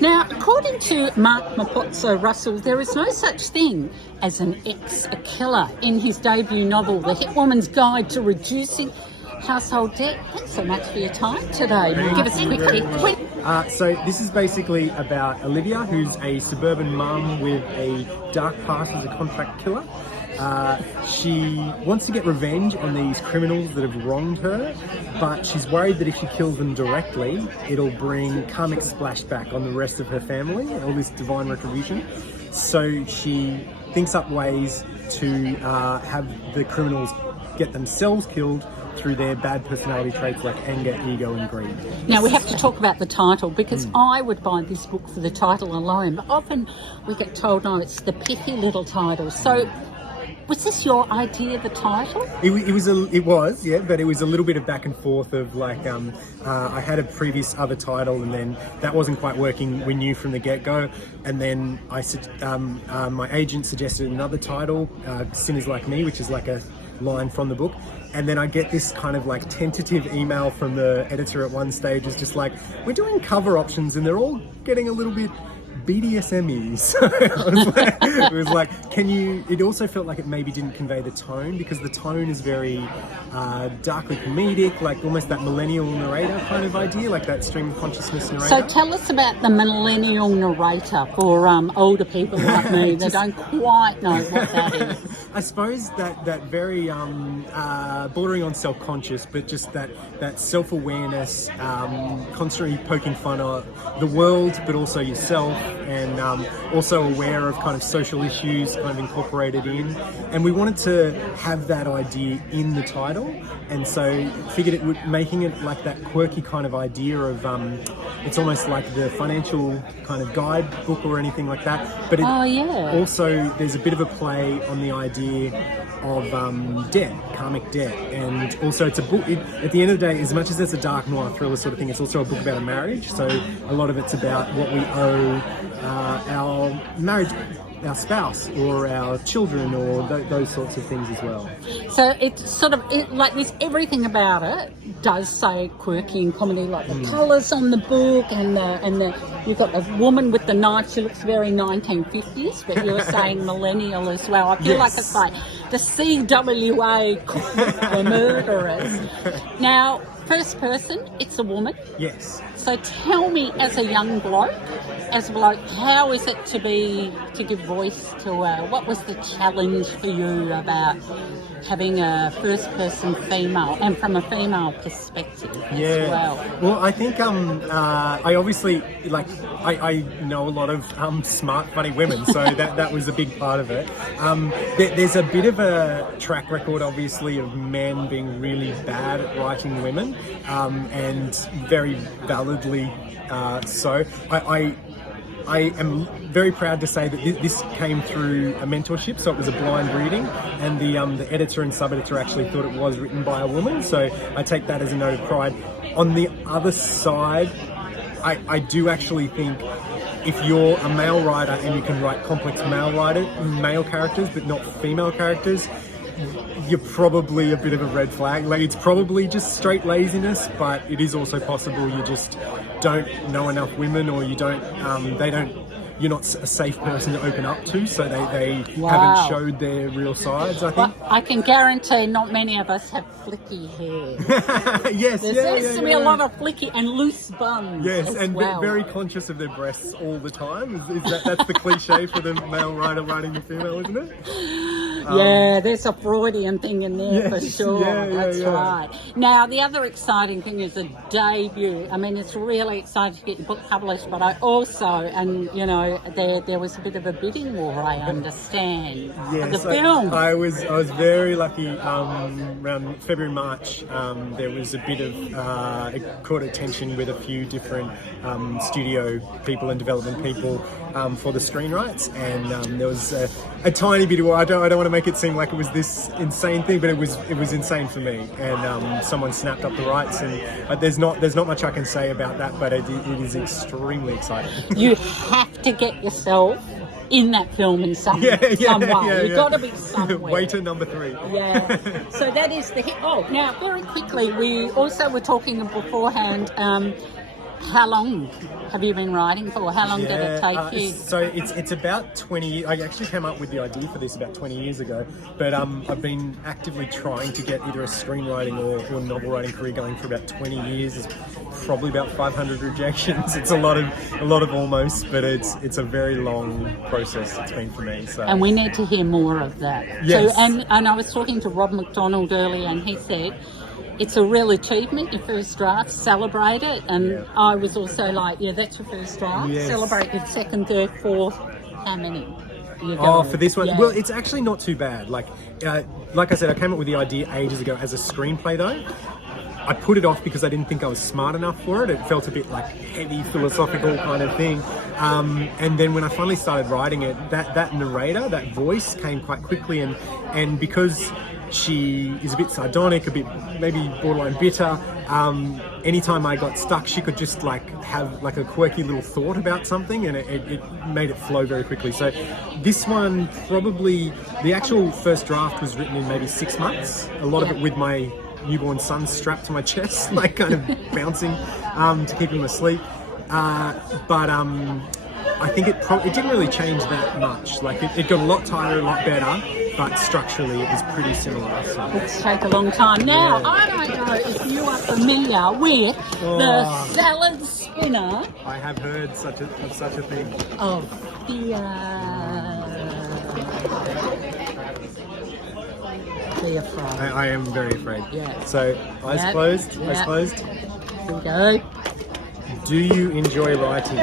Now, according to Mark Mapozzo Russell, there is no such thing as an ex-killer in his debut novel, The Hitwoman's Guide to Reducing Household Debt. Thanks so much for your time today. Give us a quick. So this is basically about Olivia, who's a suburban mum with a dark past as a contract killer. She wants to get revenge on these criminals that have wronged her, but she's worried that if she kills them directly, it'll bring karmic splashback on the rest of her family, all this divine retribution. So she thinks up ways to have the criminals get themselves killed through their bad personality traits like anger, ego and greed. Now we have to talk about the title, because I would buy this book for the title alone, but often we get told, no, it's the pithy little title. So was this your idea, the title? It was, yeah, but it was a little bit of back and forth of like, I had a previous other title and then that wasn't quite working, we knew from the get-go, and then my agent suggested another title, Sinners Like Me, which is like a line from the book, and then I get this kind of like tentative email from the editor at one stage, is just like, we're doing cover options and they're all getting a little bit BDSM-y. So it was like, can you... It also felt like it maybe didn't convey the tone, because the tone is very darkly comedic, like almost that millennial narrator kind of idea, like that stream of consciousness narrator. So tell us about the millennial narrator for older people like me that don't quite know what that is. I suppose that very bordering on self-conscious, but just that self-awareness, constantly poking fun at the world, but also yourself, and also aware of kind of social issues kind of incorporated in. And we wanted to have that idea in the title, and so figured making it like that quirky kind of idea of it's almost like the financial kind of guidebook or anything like that, but also there's a bit of a play on the idea of debt, karmic debt, and also it's a book, at the end of the day, as much as it's a dark noir thriller sort of thing, it's also a book about a marriage, so a lot of it's about what we owe our marriage, our spouse or our children, or those sorts of things as well. So it's sort of like this, everything about it does say quirky and comedy, like the colours on the book, and you've got the woman with the knife, she looks very 1950s, but you were saying millennial as well. I feel like it's like the CWA the murderers. Now, first person, it's a woman. Yes. So tell me, as a young bloke, how is it to give voice to what was the challenge for you about having a first-person female, and from a female perspective as well? Well, I think I obviously, like, I know a lot of smart, funny women, so that was a big part of it. There's a bit of a track record, obviously, of men being really bad at writing women, and very validly so. I am very proud to say that this came through a mentorship, so it was a blind reading, and the editor and sub-editor actually thought it was written by a woman, so I take that as a note of pride. On the other side, I do actually think if you're a male writer and you can write complex male characters but not female characters, you're probably a bit of a red flag. Like, it's probably just straight laziness, but it is also possible you just don't know enough women, or you're not a safe person to open up to, so they haven't showed their real sides, I think. Well, I can guarantee not many of us have flicky hair. Yes, there seems to be a lot of flicky and loose buns. Yes, as and well. very conscious of their breasts all the time. That's the cliche for the male writer writing the female, isn't it? Yeah, there's a Freudian thing in there for sure. That's right. Now, the other exciting thing is a debut. I mean, it's really exciting to get your book published, but I also, and you know, there was a bit of a bidding war, I understand, of the film. I was very lucky. Around February, March, there was a bit of it caught attention with a few different studio people and development people for the screenwrites, and there was a tiny bit of, I don't want to make it seem like it was this insane thing, but it was insane for me, and someone snapped up the rights, and there's not much I can say about that, but it is extremely exciting. You have to get yourself in that film in some way. You've got to be somewhere. Waiter number 3. Yeah. So that is the hit. Oh, now very quickly, we also were talking beforehand. How long have you been writing for? How long did it take you? So it's about 20. I actually came up with the idea for this about 20 years ago, but I've been actively trying to get either a screenwriting or novel writing career going for about 20 years. It's probably about 500 rejections. It's a lot of almost, but it's a very long process it's been for me. So. And we need to hear more of that. Yes. So, and I was talking to Rob McDonald earlier, and he said it's a real achievement, your first draft, celebrate it. And I was also like, yeah, that's your first draft. Yes. Celebrate your second, third, fourth. How many? For this one, Yeah. well, it's actually not too bad. Like I said, I came up with the idea ages ago as a screenplay, though. I put it off because I didn't think I was smart enough for it. It felt a bit like heavy, philosophical kind of thing. And then when I finally started writing it, that narrator, that voice came quite quickly. And because she is a bit sardonic, a bit maybe borderline bitter, anytime I got stuck, she could just like have like a quirky little thought about something, and it made it flow very quickly. So this one, probably the actual first draft was written in maybe 6 months. A lot of it with my newborn son strapped to my chest, like kind of bouncing to keep him asleep. But I think it didn't really change that much. Like it got a lot tighter, a lot better, but structurally it was pretty similar. So. Books take a long time. Now, I don't know if you are familiar with the salad spinner I have heard of such a thing. of Thea Fry. I am very afraid. Yeah. So eyes Yep. closed. Yep. Eyes closed. Here we go. Do you enjoy writing?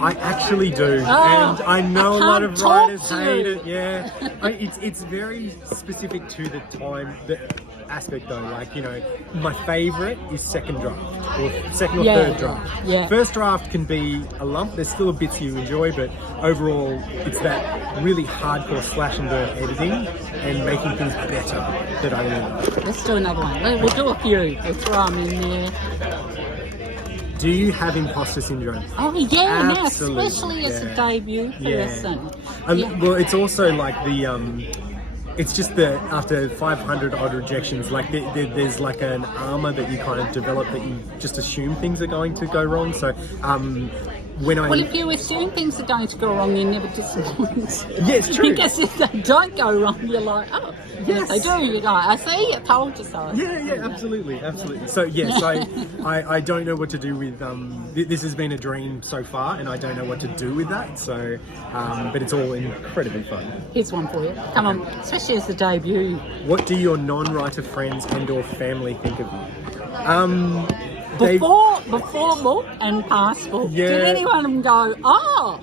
I actually do, Oh, and I know I a lot can't of talk writers to hate you. it. Yeah, it's very specific to the time, the aspect though. Like, you know, my favourite is second draft or second or Yeah, third draft. yeah. First draft can be a lump. There's still bits you enjoy, but overall, it's that really hardcore slash and burn editing and making things better that I really love. Let's do another one. We'll do a few. We'll throw them in there. Do you have imposter syndrome? Oh, yeah, now, Absolutely, especially as a yeah. debut person. Yeah. Well, it's also like it's just the after 500 odd rejections, like there's like an armor that you kind of develop that you just assume things are going to go wrong. So Well, if you assume things are going to go wrong, you're never disappointed. Yeah, it's true. Because if they don't go wrong, you're like, oh, yes, they do. You're like, I see, I told you so. Yeah, absolutely. So yes, I don't know what to do with this has been a dream so far, and I don't know what to do with that. So, but it's all incredibly fun. Here's one for you. Come on, especially as the debut. What do your non-writer friends and/or family think of you? Before book and past book, Yeah. did anyone of them go, oh?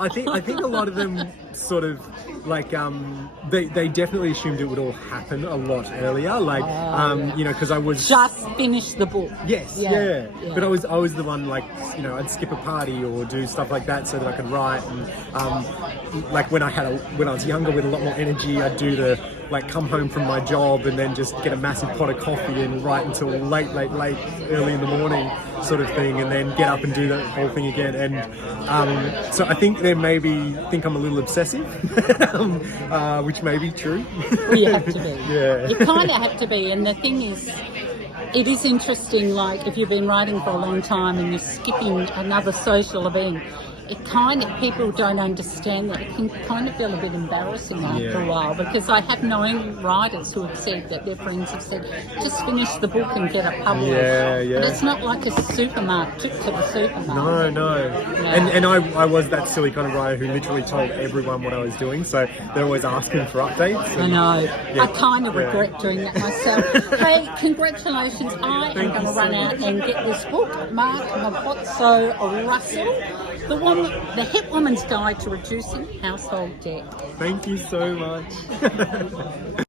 I think a lot of them sort of like they definitely assumed it would all happen a lot earlier, like you know, because I was Just finish the book. yes, yeah. But I was the one, like, you know, I'd skip a party or do stuff like that so that I could write, and like when I was younger with a lot more energy, I'd do the like come home from my job and then just get a massive pot of coffee and write until late early in the morning sort of thing, and then get up and do the whole thing again. And so I think they maybe think I'm a little obsessive, which may be true. Well, you have to be. Yeah. You kind of have to be. And the thing is, it is interesting, like if you've been writing for a long time and you're skipping another social event, it kind of, people don't understand that. It can kind of feel a bit embarrassing after a while, because I have known writers who have said that their friends have said, just finish the book and get it published. Yeah. But it's not like a supermarket, trip to the supermarket. No. Yeah. And I was that silly kind of writer who literally told everyone what I was doing, so they're always asking for updates. I know. Yeah. I kind of regret doing that myself. Hey, congratulations. I am going to run out and get this book, Mark Mabozzo Russell, The Hit Woman's Guide to Reducing Household Debt. Thank you so much.